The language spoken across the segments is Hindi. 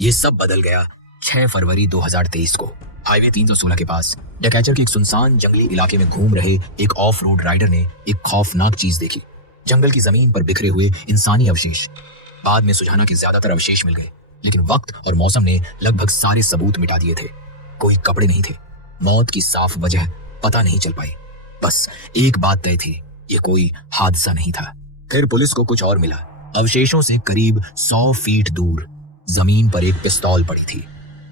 ये सब बदल गया 6 फरवरी 2023 को। हाईवे 316 के पास डकैचर के एक सुनसान जंगली इलाके में घूम रहे एक ऑफ रोड राइडर ने एक खौफनाक चीज देखी। जंगल की जमीन पर बिखरे हुए इंसानी अवशेष। बाद में सुजाना के ज्यादातर अवशेष मिल गए, लेकिन वक्त और मौसम ने लगभग सारे सबूत मिटा दिए थे। कोई कपड़े नहीं थे। मौत की साफ वजह पता नहीं चल पाई। बस एक बात तय थी, ये कोई हादसा नहीं था। फिर पुलिस को कुछ और मिला। अवशेषों से करीब 100 फीट दूर जमीन पर एक पिस्तौल पड़ी थी,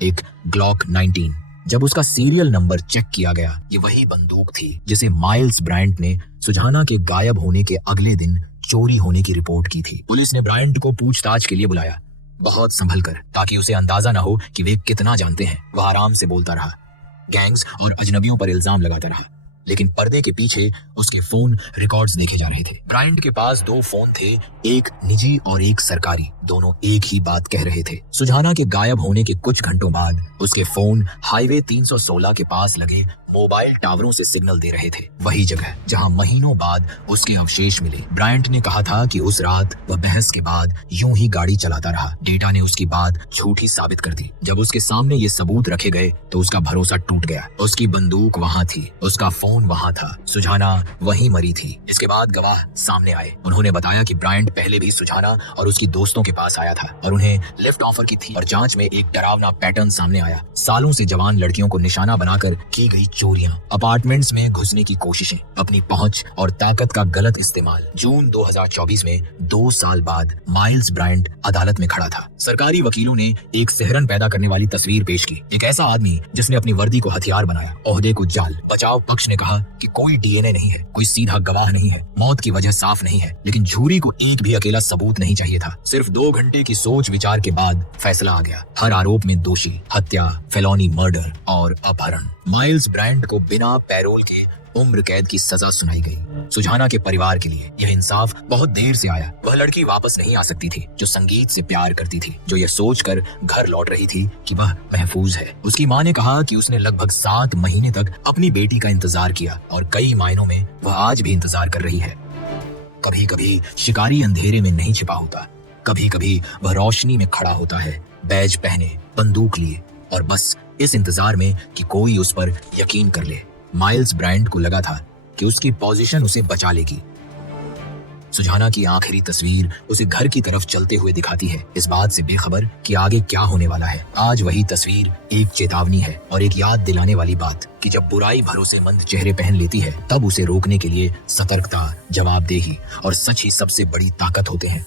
एक ग्लॉक 19। जब उसका सीरियल नंबर चेक किया गया, ये वही बंदूक थी जिसे माइल्स ब्रायंट ने सुजाना के गायब होने के अगले दिन चोरी होने की रिपोर्ट की थी। पुलिस ने ब्रायंट को पूछताछ के लिए बुलाया, बहुत संभल कर, ताकि उसे अंदाजा ना हो कि वे कितना जानते हैं। वह आराम से बोलता रहा, गैंग्स और अजनबियों पर इल्जाम लगाता रहा, लेकिन पर्दे के पीछे उसके फोन रिकॉर्ड्स देखे जा रहे थे। ब्रायंट के पास 2 फोन थे, एक निजी और एक सरकारी। दोनों एक ही बात कह रहे थे। सुजाना के गायब होने के कुछ घंटों बाद उसके फोन हाईवे 316 के पास लगे मोबाइल टावरों से सिग्नल दे रहे थे, वही जगह जहां महीनों बाद उसके अवशेष मिले। ब्रायंट ने कहा था कि उस रात वह बहस के बाद यूं ही गाड़ी चलाता रहा। डेटा ने उसकी बात झूठी साबित कर दी। जब उसके सामने ये सबूत रखे गए तो उसका भरोसा टूट गया। उसकी बंदूक वहां थी, उसका फोन वहां था, सुजाना वहीं मरी थी। इसके बाद गवाह सामने आए। उन्होंने बताया कि ब्रायंट पहले भी सुजाना और उसकी दोस्तों के पास आया था और उन्हें लिफ्ट ऑफर की थी। और जांच में एक डरावना पैटर्न सामने आया। सालों से जवान लड़कियों को निशाना बनाकर की गई चोरियां, अपार्टमेंट्स में घुसने की कोशिशें, अपनी पहुंच और ताकत का गलत इस्तेमाल। जून 2024 में 2 साल बाद माइल्स ब्रायंट अदालत में खड़ा था। सरकारी वकीलों ने एक सिहरन पैदा करने वाली तस्वीर पेश की। एक ऐसा आदमी जिसने अपनी वर्दी को हथियार बनाया, ओहदे को जाल। बचाव पक्ष ने कहा कि कोई डीएनए नहीं है, कोई सीधा गवाह नहीं है, मौत की वजह साफ नहीं है, लेकिन जूरी को एक भी अकेला सबूत नहीं चाहिए था। सिर्फ 2 घंटे की सोच विचार के बाद फैसला आ गया। हर आरोप में दोषी, हत्या, फेलोनी मर्डर और अपहरण। माइल्स ब्रायंट को बिना पैरोल के उम्र कैद की सजा सुनाई गई। सुजाना के परिवार के लिए यह इंसाफ बहुत देर से आया। वह लड़की वापस नहीं आ सकती थी जो संगीत से प्यार करती थी, जो यह सोचकर घर लौट रही थी कि वह महफूज है। उसकी मां ने कहा कि उसने लगभग 7 महीने तक अपनी बेटी का इंतजार किया और कई मायनों में वह आज भी इंतजार कर रही है। कभी कभी शिकारी अंधेरे में नहीं छिपा होता, कभी कभी वह रोशनी में खड़ा होता है, बैज पहने, बंदूक लिए, और बस इस इंतजार में कि कोई उस पर यकीन कर ले। माइल्स ब्रायंट को लगा था कि उसकी पोजीशन उसे बचा लेगी। सुजाना की आखिरी तस्वीर उसे घर की तरफ चलते हुए दिखाती है, इस बात से बेखबर कि आगे क्या होने वाला है। आज वही तस्वीर एक चेतावनी है और एक याद दिलाने वाली बात कि जब बुराई भरोसेमंद चेहरे पहन लेती है, तब उसे रोकने के लिए सतर्कता, जवाबदेही और सच ही सबसे बड़ी ताकत होते हैं।